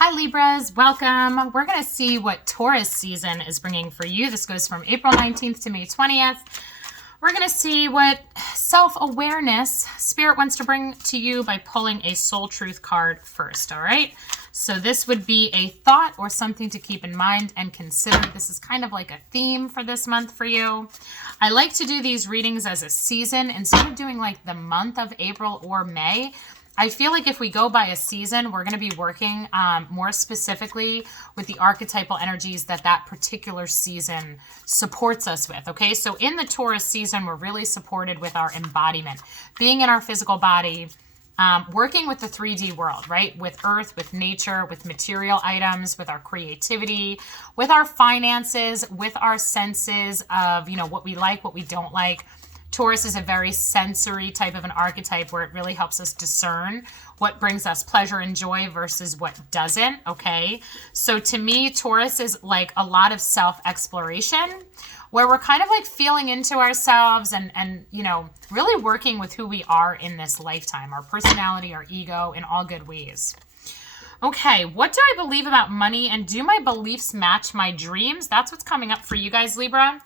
Hi Libras, welcome. We're going to see what Taurus season is bringing for you. This goes from April 19th to May 20th. We're going to see what self-awareness Spirit wants to bring to you by pulling a soul truth card first, all right? So this would be a thought or something to keep in mind and consider. This is kind of like a theme for this month for you. I like to do these readings as a season instead of doing like the month of April or May. I feel like if we go by a season, we're going to be working more specifically with the archetypal energies that particular season supports us with, okay? So in the Taurus season, we're really supported with our embodiment, being in our physical body, working with the 3D world, right? With earth, with nature, with material items, with our creativity, with our finances, with our senses of, what we like, what we don't like. Taurus is a very sensory type of an archetype where it really helps us discern what brings us pleasure and joy versus what doesn't, okay? So to me, Taurus is like a lot of self-exploration where we're kind of like feeling into ourselves and really working with who we are in this lifetime, our personality, our ego, in all good ways. Okay, what do I believe about money and do my beliefs match my dreams? That's what's coming up for you guys, Libra.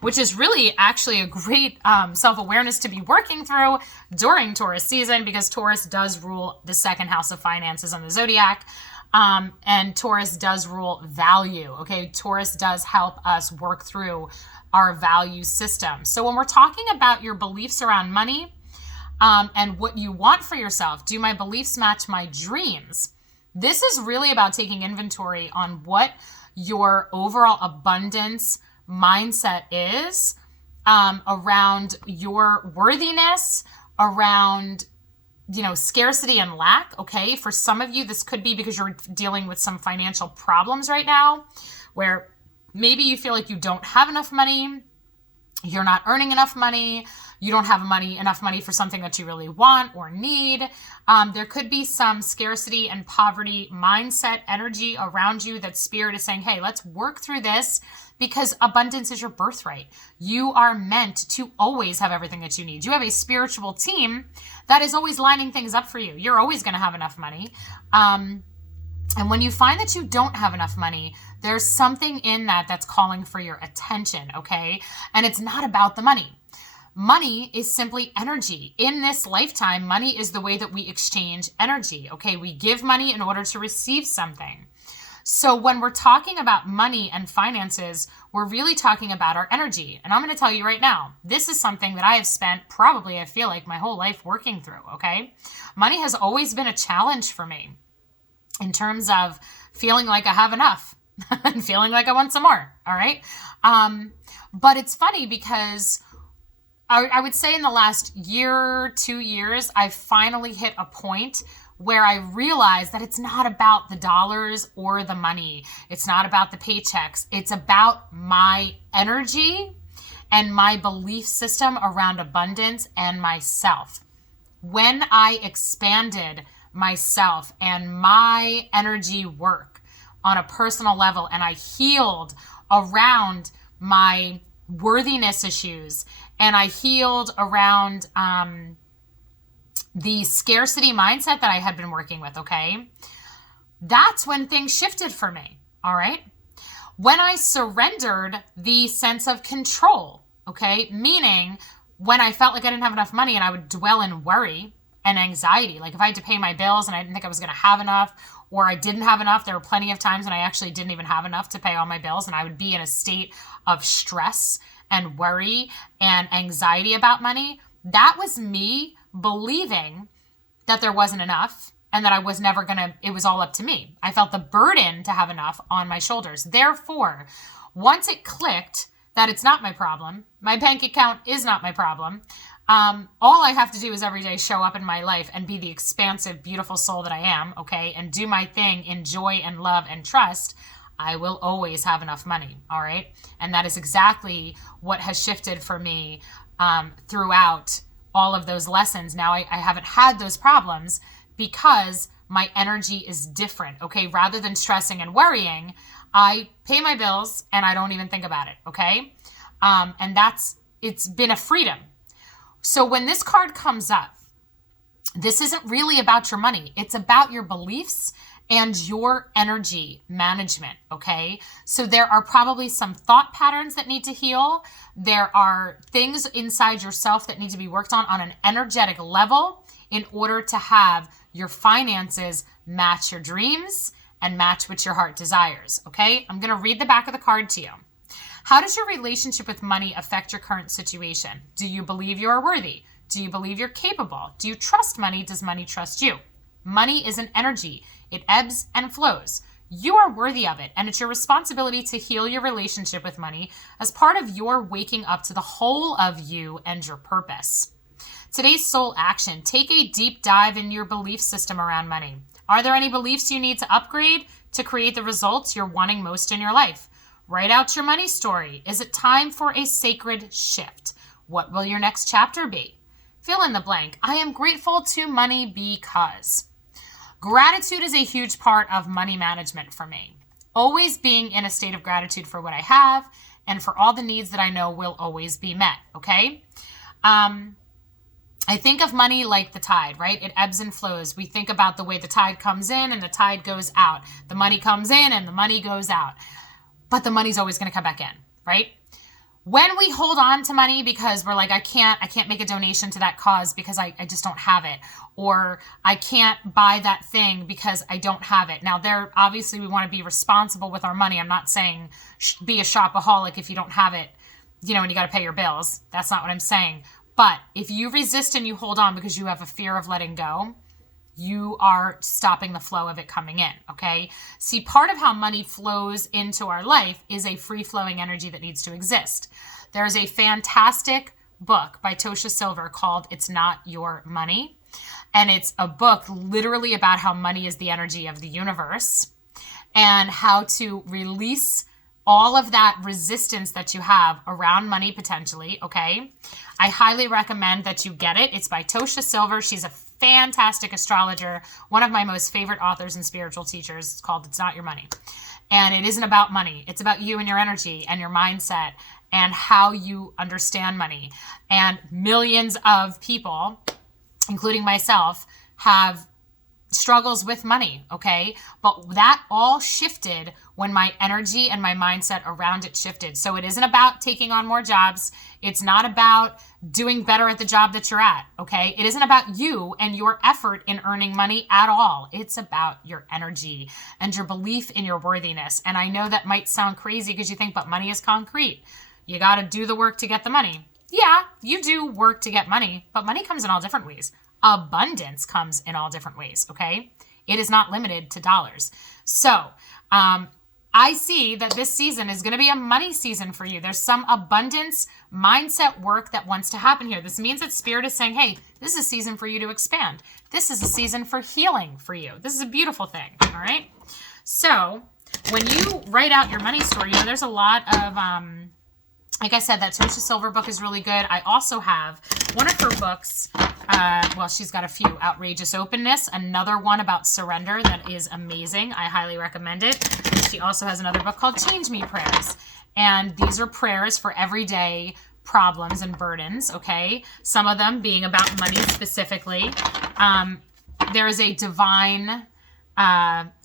Which is really actually a great self-awareness to be working through during Taurus season because Taurus does rule the second house of finances on the zodiac. And Taurus does rule value, okay? Taurus does help us work through our value system. So when we're talking about your beliefs around money and what you want for yourself, do my beliefs match my dreams? This is really about taking inventory on what your overall abundance mindset is around your worthiness, around, scarcity and lack, okay? For some of you, this could be because you're dealing with some financial problems right now where maybe you feel like you don't have enough money, you're not earning enough money, you don't have enough money for something that you really want or need. There could be some scarcity and poverty mindset energy around you that Spirit is saying, hey, let's work through this because abundance is your birthright. You are meant to always have everything that you need. You have a spiritual team that is always lining things up for you. You're always going to have enough money. And when you find that you don't have enough money, there's something in that's calling for your attention, okay? And it's not about the money. Money is simply energy. In this lifetime, money is the way that we exchange energy, okay? We give money in order to receive something. So when we're talking about money and finances, we're really talking about our energy. And I'm going to tell you right now, this is something that I have spent probably, I feel like, my whole life working through, okay? Money has always been a challenge for me in terms of feeling like I have enough and feeling like I want some more, all right? But it's funny because I would say in the last year, 2 years, I've finally hit a point where I realized that it's not about the dollars or the money. It's not about the paychecks. It's about my energy and my belief system around abundance and myself. When I expanded myself and my energy work on a personal level and I healed around my worthiness issues and I healed around the scarcity mindset that I had been working with, okay? That's when things shifted for me, all right? When I surrendered the sense of control, okay? Meaning when I felt like I didn't have enough money and I would dwell in worry and anxiety. Like if I had to pay my bills and I didn't think I was going to have enough or I didn't have enough, there were plenty of times when I actually didn't even have enough to pay all my bills and I would be in a state of stress and worry and anxiety about money. That was me believing that there wasn't enough and that I was never it was all up to me. I felt the burden to have enough on my shoulders. Therefore, once it clicked that it's not my problem, my bank account is not my problem, all I have to do is every day show up in my life and be the expansive, beautiful soul that I am, okay, and do my thing in joy and love and trust, I will always have enough money, all right? And that is exactly what has shifted for me throughout all of those lessons. Now I haven't had those problems because my energy is different, okay? Rather than stressing and worrying, I pay my bills and I don't even think about it, okay? And it's been a freedom. So when this card comes up, this isn't really about your money. It's about your beliefs and your energy management, okay? So there are probably some thought patterns that need to heal. There are things inside yourself that need to be worked on an energetic level in order to have your finances match your dreams and match what your heart desires, okay? I'm going to read the back of the card to you. How does your relationship with money affect your current situation? Do you believe you are worthy? Do you believe you're capable? Do you trust money? Does money trust you? Money is an energy. It ebbs and flows. You are worthy of it, and it's your responsibility to heal your relationship with money as part of your waking up to the whole of you and your purpose. Today's soul action. Take a deep dive in your belief system around money. Are there any beliefs you need to upgrade to create the results you're wanting most in your life? Write out your money story. Is it time for a sacred shift? What will your next chapter be? Fill in the blank. I am grateful to money because. Gratitude is a huge part of money management for me. Always being in a state of gratitude for what I have and for all the needs that I know will always be met, okay? I think of money like the tide, right? It ebbs and flows. We think about the way the tide comes in and the tide goes out. The money comes in and the money goes out. But the money's always going to come back in, right? When we hold on to money because we're like, I can't make a donation to that cause because I just don't have it. Or I can't buy that thing because I don't have it. Now, obviously we want to be responsible with our money. I'm not saying be a shopaholic if you don't have it, and you got to pay your bills. That's not what I'm saying. But if you resist and you hold on because you have a fear of letting go, you are stopping the flow of it coming in, okay? See, part of how money flows into our life is a free-flowing energy that needs to exist. There's a fantastic book by Tosha Silver called It's Not Your Money. And it's a book literally about how money is the energy of the universe and how to release all of that resistance that you have around money potentially, okay? I highly recommend that you get it. It's by Tosha Silver. She's a fantastic astrologer, one of my most favorite authors and spiritual teachers. It's called It's Not Your Money. And it isn't about money. It's about you and your energy and your mindset and how you understand money. And millions of people, including myself, have struggles with money, okay? But that all shifted when my energy and my mindset around it shifted. So it isn't about taking on more jobs. It's not about doing better at the job that you're at, okay? It isn't about you and your effort in earning money at all. It's about your energy and your belief in your worthiness. And I know that might sound crazy because you think, but money is concrete. You got to do the work to get the money. Yeah, you do work to get money, but money comes in all different ways. Abundance comes in all different ways, okay? It is not limited to dollars. So, I see that this season is going to be a money season for you. There's some abundance mindset work that wants to happen here. This means that Spirit is saying, hey, this is a season for you to expand. This is a season for healing for you. This is a beautiful thing, all right? So, when you write out your money story, there's a lot of, like I said, that Tosha Silver book is really good. I also have one of her books. She's got a few. Outrageous Openness, another one about surrender that is amazing. I highly recommend it. She also has another book called Change Me Prayers. And these are prayers for everyday problems and burdens, okay? Some of them being about money specifically. There is a divine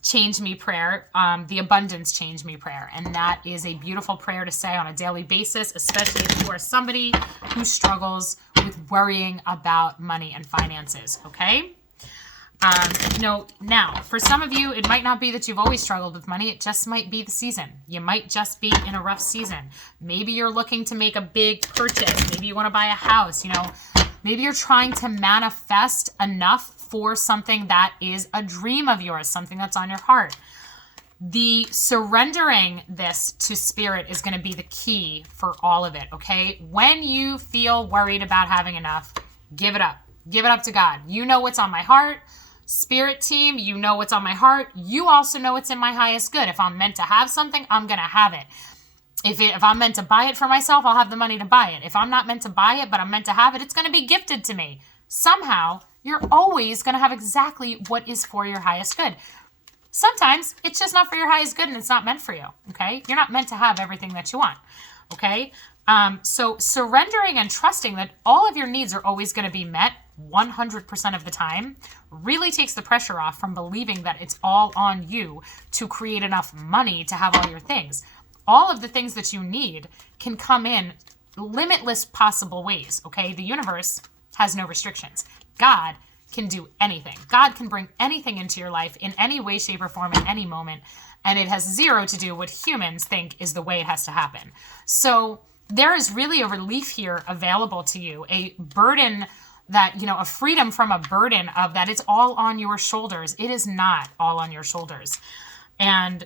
change me prayer, the abundance change me prayer. And that is a beautiful prayer to say on a daily basis, especially if you are somebody who struggles with worrying about money and finances, okay? Now, for some of you, it might not be that you've always struggled with money. It just might be the season. You might just be in a rough season. Maybe you're looking to make a big purchase. Maybe you want to buy a house, Maybe you're trying to manifest enough for something that is a dream of yours, something that's on your heart. The surrendering this to Spirit is going to be the key for all of it, okay? When you feel worried about having enough, give it up. Give it up to God. You know what's on my heart. Spirit team, you know what's on my heart. You also know what's in my highest good. If I'm meant to have something, I'm going to have it. If I'm meant to buy it for myself, I'll have the money to buy it. If I'm not meant to buy it, but I'm meant to have it, it's going to be gifted to me. Somehow, you're always going to have exactly what is for your highest good. Sometimes it's just not for your highest good and it's not meant for you, okay? You're not meant to have everything that you want, okay? So surrendering and trusting that all of your needs are always going to be met 100% of the time really takes the pressure off from believing that it's all on you to create enough money to have all your things. All of the things that you need can come in limitless possible ways, okay? The universe has no restrictions. God can do anything. God can bring anything into your life in any way, shape, or form at any moment, and it has zero to do what humans think is the way it has to happen. So there is really a relief here available to you, a burden that, a freedom from a burden of that it's all on your shoulders. It is not all on your shoulders. And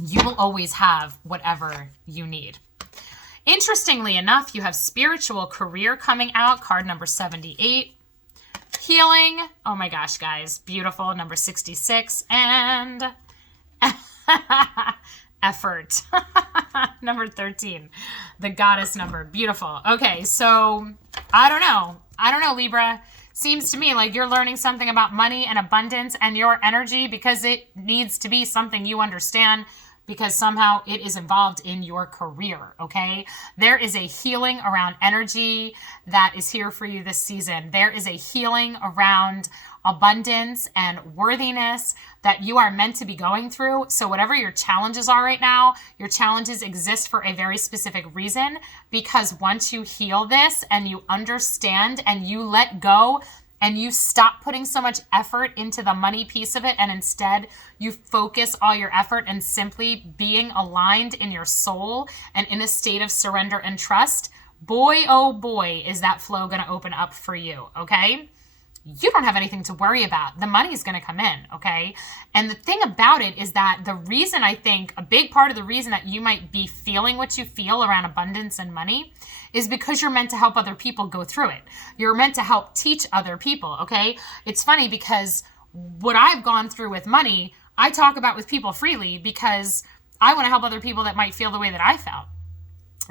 you will always have whatever you need. Interestingly enough, you have spiritual career coming out, card number 78. Healing, oh my gosh, guys, beautiful, number 66. And effort, number 13, the goddess number, beautiful. Okay, so I don't know, Libra. Seems to me like you're learning something about money and abundance and your energy because it needs to be something you understand, because somehow it is involved in your career, okay? There is a healing around energy that is here for you this season. There is a healing around abundance and worthiness that you are meant to be going through. So whatever your challenges are right now, your challenges exist for a very specific reason, because once you heal this and you understand and you let go and you stop putting so much effort into the money piece of it, and instead you focus all your effort and simply being aligned in your soul and in a state of surrender and trust, boy, oh boy, is that flow going to open up for you, okay? You don't have anything to worry about. The money is going to come in, okay? And the thing about it is that the reason, I think, a big part of the reason that you might be feeling what you feel around abundance and money is because you're meant to help other people go through it. You're meant to help teach other people, okay? It's funny because what I've gone through with money, I talk about with people freely because I want to help other people that might feel the way that I felt.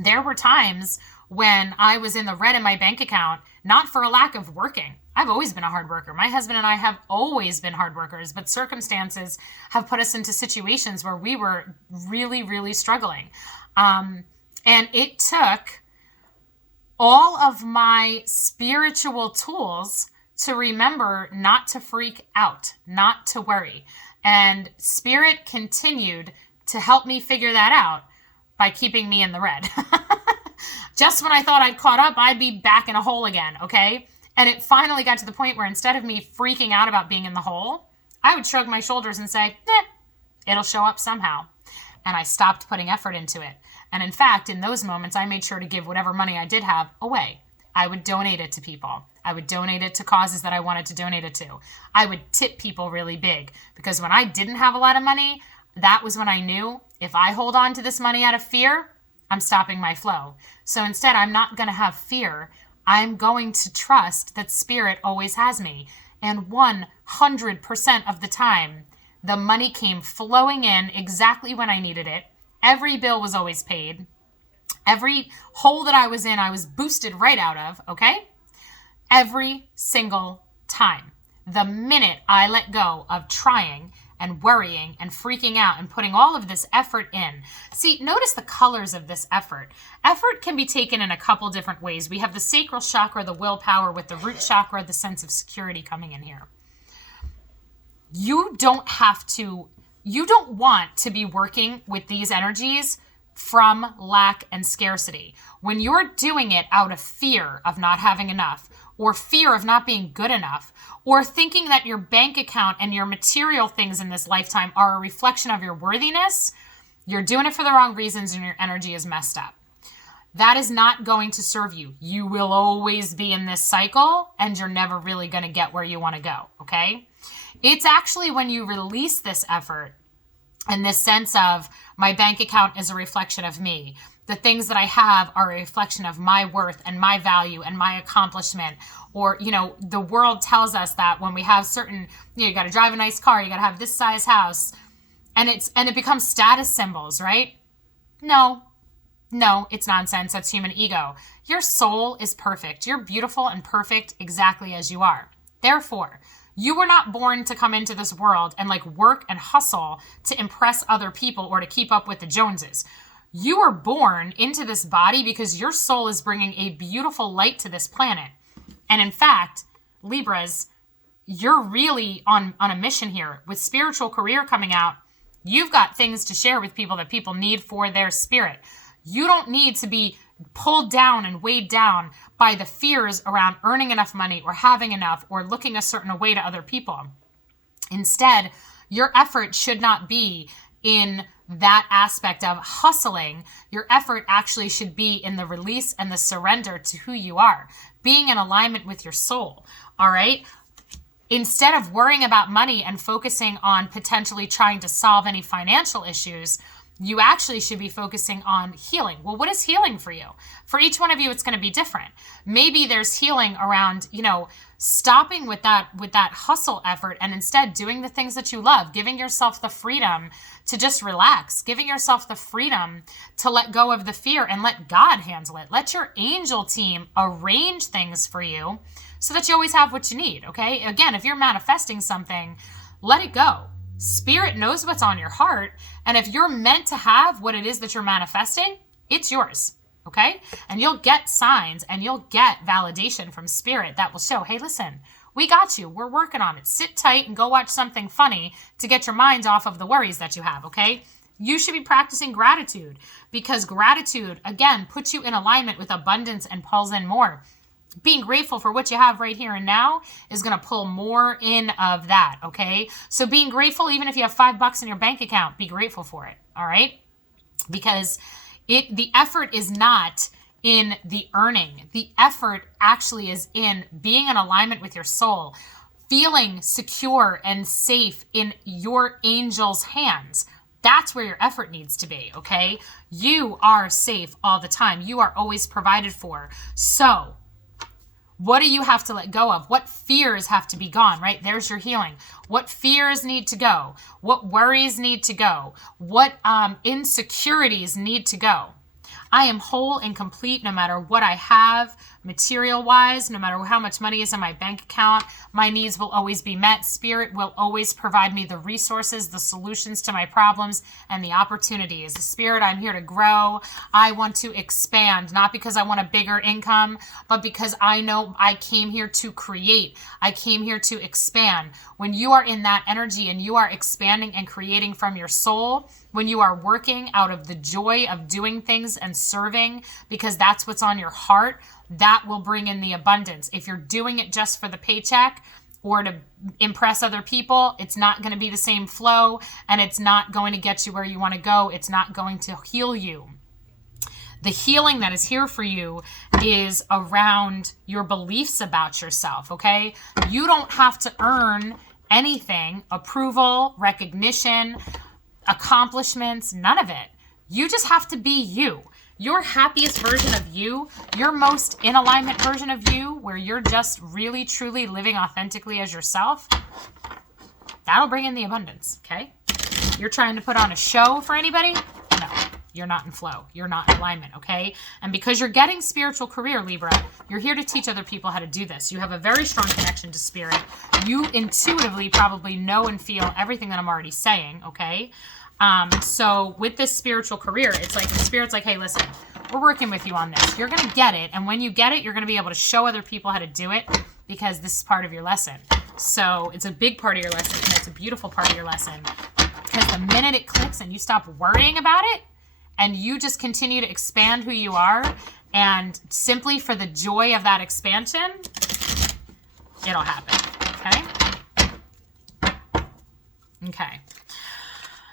There were times when I was in the red in my bank account, not for a lack of working. I've always been a hard worker. My husband and I have always been hard workers, but circumstances have put us into situations where we were really, really struggling. And it took all of my spiritual tools to remember not to freak out, not to worry. And Spirit continued to help me figure that out by keeping me in the red. Just when I thought I'd caught up, I'd be back in a hole again, okay? And it finally got to the point where instead of me freaking out about being in the hole, I would shrug my shoulders and say, it'll show up somehow. And I stopped putting effort into it. And in fact, in those moments, I made sure to give whatever money I did have away. I would donate it to people. I would donate it to causes that I wanted to donate it to. I would tip people really big, because when I didn't have a lot of money, that was when I knew if I hold on to this money out of fear, I'm stopping my flow. So instead, I'm not going to have fear. I'm going to trust that Spirit always has me. And 100% of the time, the money came flowing in exactly when I needed it. Every bill was always paid. Every hole that I was in, I was boosted right out of, okay? Every single time. The minute I let go of trying and worrying and freaking out and putting all of this effort in. See, notice the colors of this effort. Effort can be taken in a couple different ways. We have the sacral chakra, the willpower, with the root chakra, the sense of security coming in here. You don't want to be working with these energies from lack and scarcity. When you're doing it out of fear of not having enough, or fear of not being good enough, or thinking that your bank account and your material things in this lifetime are a reflection of your worthiness, you're doing it for the wrong reasons and your energy is messed up. That is not going to serve you. You will always be in this cycle and you're never really going to get where you want to go, okay? It's actually when you release this effort and this sense of my bank account is a reflection of me. The things that I have are a reflection of my worth and my value and my accomplishment. Or, the world tells us that when we have certain, you got to drive a nice car, you got to have this size house, and it becomes status symbols, right? No, it's nonsense. That's human ego. Your soul is perfect. You're beautiful and perfect exactly as you are. Therefore, you were not born to come into this world and work and hustle to impress other people or to keep up with the Joneses. You were born into this body because your soul is bringing a beautiful light to this planet. And in fact, Libras, you're really on a mission here. With spiritual career coming out, you've got things to share with people that people need for their spirit. You don't need to be pulled down and weighed down by the fears around earning enough money or having enough or looking a certain way to other people. Instead, your effort should not be in that aspect of hustling. Your effort actually should be in the release and the surrender to who you are, being in alignment with your soul. All right. Instead of worrying about money and focusing on potentially trying to solve any financial issues, you actually should be focusing on healing. Well, what is healing for you? For each one of you, it's going to be different. Maybe there's healing around, stopping with that hustle effort and instead doing the things that you love, giving yourself the freedom to just relax, giving yourself the freedom to let go of the fear and let God handle it. Let your angel team arrange things for you so that you always have what you need, okay? Again, if you're manifesting something, let it go. Spirit knows what's on your heart, and if you're meant to have what it is that you're manifesting, it's yours, okay? And you'll get signs and you'll get validation from Spirit that will show, hey, listen, we got you. We're working on it. Sit tight and go watch something funny to get your mind off of the worries that you have, okay? You should be practicing gratitude because gratitude, again, puts you in alignment with abundance and pulls in more. Being grateful for what you have right here and now is going to pull more in of that, okay? So being grateful, even if you have $5 in your bank account, be grateful for it, all right? Because the effort is not in the earning. The effort actually is in being in alignment with your soul, feeling secure and safe in your angel's hands. That's where your effort needs to be, okay? You are safe all the time. You are always provided for. So what do you have to let go of? What fears have to be gone, right? There's your healing. What fears need to go? What worries need to go? What insecurities need to go? I am whole and complete no matter what I have, material-wise, no matter how much money is in my bank account. My needs will always be met. Spirit will always provide me the resources, the solutions to my problems, and the opportunities. Spirit, I'm here to grow. I want to expand, not because I want a bigger income, but because I know I came here to create. I came here to expand. When you are in that energy and you are expanding and creating from your soul, when you are working out of the joy of doing things and serving because that's what's on your heart, that will bring in the abundance. If you're doing it just for the paycheck or to impress other people, it's not going to be the same flow and it's not going to get you where you want to go. It's not going to heal you. The healing that is here for you is around your beliefs about yourself, okay? You don't have to earn anything, approval, recognition, accomplishments, none of it. You just have to be you. Your happiest version of you, your most in alignment version of you, where you're just really, truly living authentically as yourself, that'll bring in the abundance, okay? You're trying to put on a show for anybody? No, you're not in flow. You're not in alignment, okay? And because you're getting spiritual career, Libra, you're here to teach other people how to do this. You have a very strong connection to Spirit. You intuitively probably know and feel everything that I'm already saying, okay? So with this spiritual career, it's like the Spirit's like, hey, listen, we're working with you on this. You're going to get it. And when you get it, you're going to be able to show other people how to do it because this is part of your lesson. So it's a big part of your lesson and it's a beautiful part of your lesson because the minute it clicks and you stop worrying about it and you just continue to expand who you are and simply for the joy of that expansion, it'll happen. Okay? Okay.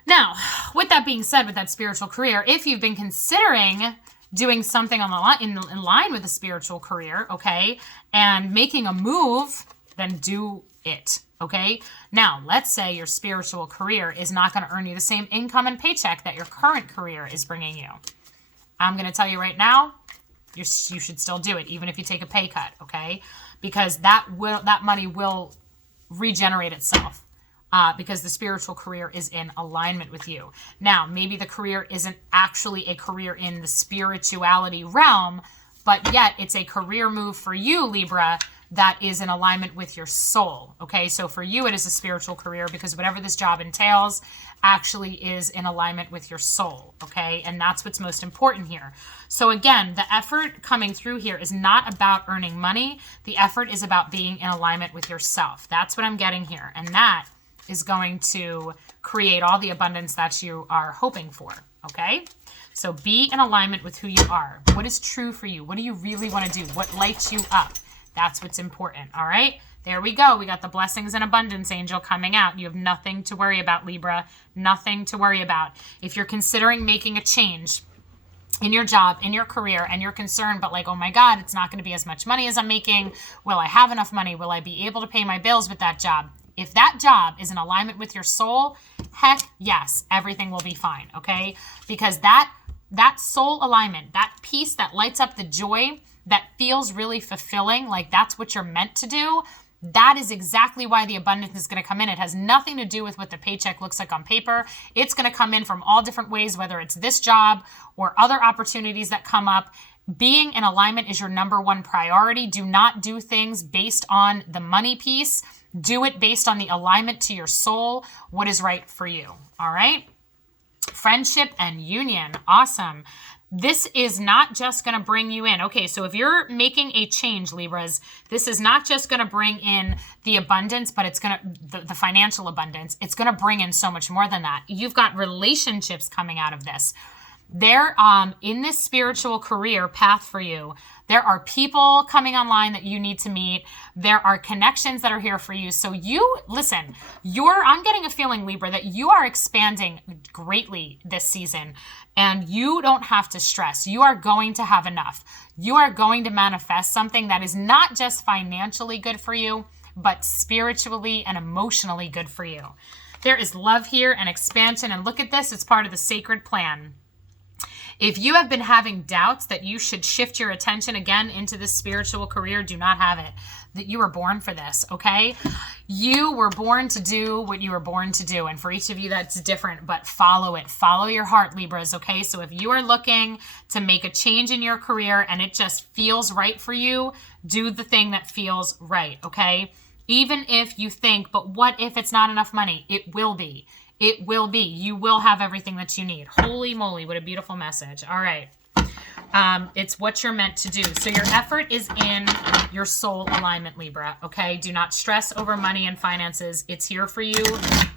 Now, with that being said, with that spiritual career, if you've been considering doing something on the in line with a spiritual career, okay, and making a move, then do it, okay? Now, let's say your spiritual career is not going to earn you the same income and paycheck that your current career is bringing you. I'm going to tell you right now, you should still do it, even if you take a pay cut, okay? Because that money will regenerate itself. Because the spiritual career is in alignment with you. Now, maybe the career isn't actually a career in the spirituality realm, but yet it's a career move for you, Libra, that is in alignment with your soul. Okay, so for you, it is a spiritual career because whatever this job entails actually is in alignment with your soul. Okay, and that's what's most important here. So again, the effort coming through here is not about earning money. The effort is about being in alignment with yourself. That's what I'm getting here. And that is going to create all the abundance that you are hoping for. Okay, so be in alignment with who you are. What is true for you? What do you really want to do? What lights you up? That's what's important. All right, there we go. We got the blessings and abundance angel coming out. You have nothing to worry about, Libra. Nothing to worry about. If you're considering making a change in your job, in your career, and you're concerned, but like, oh my God, it's not going to be as much money as I'm making. Will I have enough money? Will I be able to pay my bills with that job? If that job is in alignment with your soul, heck yes, everything will be fine, okay? Because that soul alignment, that peace that lights up the joy, that feels really fulfilling, like that's what you're meant to do, that is exactly why the abundance is going to come in. It has nothing to do with what the paycheck looks like on paper. It's going to come in from all different ways, whether it's this job or other opportunities that come up. Being in alignment is your number one priority. Do not do things based on the money piece. Do it based on the alignment to your soul, what is right for you. All right? Friendship and union. Awesome. This is not just going to bring you in. Okay, so if you're making a change, Libras, this is not just going to bring in the abundance, but it's going to, the financial abundance, it's going to bring in so much more than that. You've got relationships coming out of this. There, in this spiritual career path for you, there are people coming online that you need to meet. There are connections that are here for you. So you, listen, I'm getting a feeling, Libra, that you are expanding greatly this season and you don't have to stress. You are going to have enough. You are going to manifest something that is not just financially good for you, but spiritually and emotionally good for you. There is love here and expansion. And look at this. It's part of the sacred plan. If you have been having doubts that you should shift your attention again into this spiritual career, do not have it. That you were born for this, okay? You were born to do what you were born to do. And for each of you, that's different, but follow it. Follow your heart, Libras, okay? So if you are looking to make a change in your career and it just feels right for you, do the thing that feels right, okay? Even if you think, but what if it's not enough money? It will be. It will be. You will have everything that you need. Holy moly, what a beautiful message. All right. It's what you're meant to do. So your effort is in your soul alignment, Libra, okay? Do not stress over money and finances. It's here for you.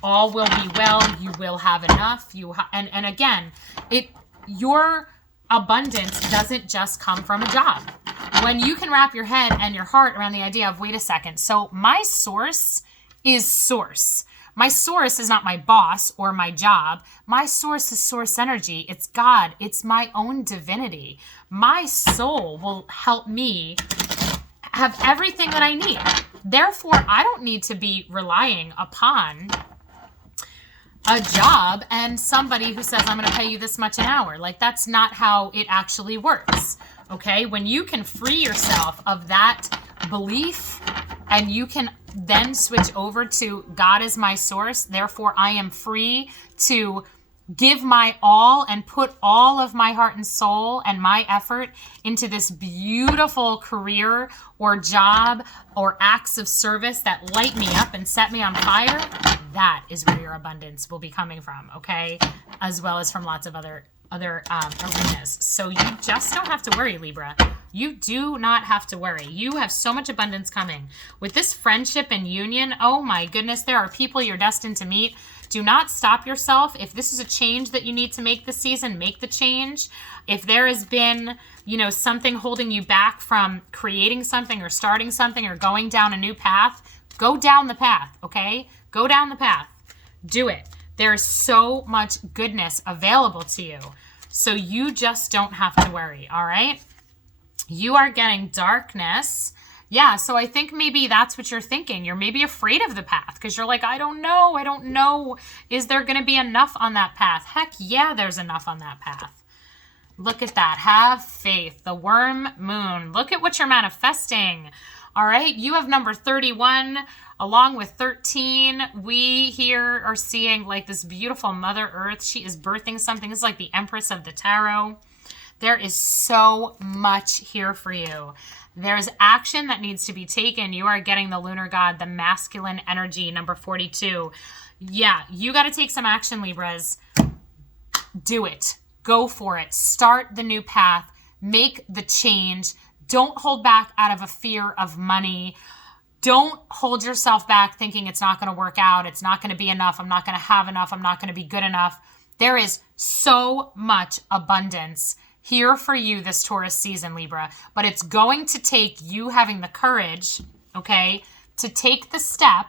All will be well. You will have enough. And again, your abundance doesn't just come from a job. When you can wrap your head and your heart around the idea of, wait a second, so my source is source. My source is not my boss or my job. My source is source energy. It's God. It's my own divinity. My soul will help me have everything that I need. Therefore, I don't need to be relying upon a job and somebody who says, I'm going to pay you this much an hour. Like, that's not how it actually works. Okay? When you can free yourself of that belief and you can then switch over to God is my source, therefore I am free to give my all and put all of my heart and soul and my effort into this beautiful career or job or acts of service that light me up and set me on fire. That is where your abundance will be coming from, okay? As well as from lots of other arenas. So you just don't have to worry, Libra. You do not have to worry. You have so much abundance coming. With this friendship and union, oh my goodness, there are people you're destined to meet. Do not stop yourself. If this is a change that you need to make this season, make the change. If there has been, something holding you back from creating something or starting something or going down a new path, go down the path, okay? Go down the path. Do it. There's so much goodness available to you. So you just don't have to worry, all right? You are getting darkness. Yeah, so I think maybe that's what you're thinking. You're maybe afraid of the path because you're like, I don't know. Is there going to be enough on that path? Heck yeah, there's enough on that path. Look at that. Have faith. The worm moon. Look at what you're manifesting. All right, you have number 31 along with 13. We here are seeing like this beautiful Mother Earth. She is birthing something. This is like the Empress of the Tarot. There is so much here for you. There's action that needs to be taken. You are getting the lunar god, the masculine energy, number 42. Yeah, you got to take some action, Libras. Do it. Go for it. Start the new path. Make the change. Don't hold back out of a fear of money. Don't hold yourself back thinking it's not going to work out. It's not going to be enough. I'm not going to have enough. I'm not going to be good enough. There is so much abundance here for you this Taurus season, Libra. But it's going to take you having the courage, okay, to take the step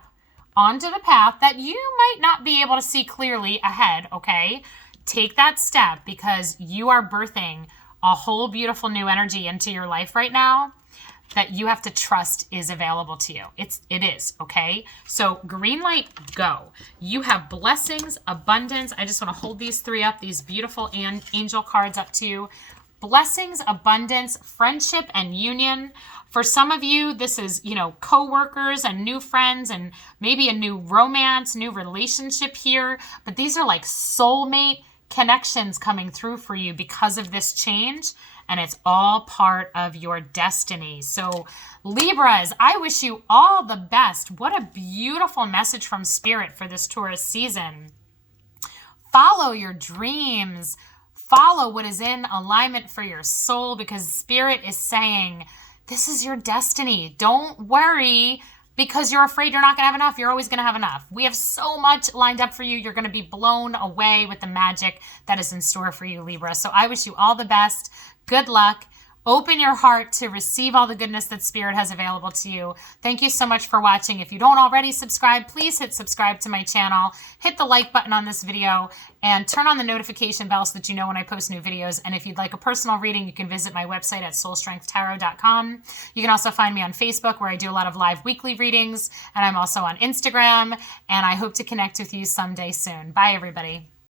onto the path that you might not be able to see clearly ahead, okay? Take that step because you are birthing a whole beautiful new energy into your life right now that you have to trust is available to you. It is, okay? So green light, go. You have blessings, abundance. I just want to hold these three up, these beautiful angel cards up to you. Blessings, abundance, friendship, and union. For some of you, this is, co-workers and new friends and maybe a new romance, new relationship here. But these are like soulmate connections coming through for you because of this change. And it's all part of your destiny. So Libras, I wish you all the best. What a beautiful message from Spirit for this Taurus season. Follow your dreams. Follow what is in alignment for your soul because Spirit is saying, this is your destiny. Don't worry because you're afraid you're not going to have enough. You're always going to have enough. We have so much lined up for you. You're going to be blown away with the magic that is in store for you, Libra. So I wish you all the best. Good luck. Open your heart to receive all the goodness that Spirit has available to you. Thank you so much for watching. If you don't already subscribe, please hit subscribe to my channel. Hit the like button on this video and turn on the notification bell so that you know when I post new videos. And if you'd like a personal reading, you can visit my website at soulstrengthtarot.com. You can also find me on Facebook where I do a lot of live weekly readings. And I'm also on Instagram. And I hope to connect with you someday soon. Bye, everybody.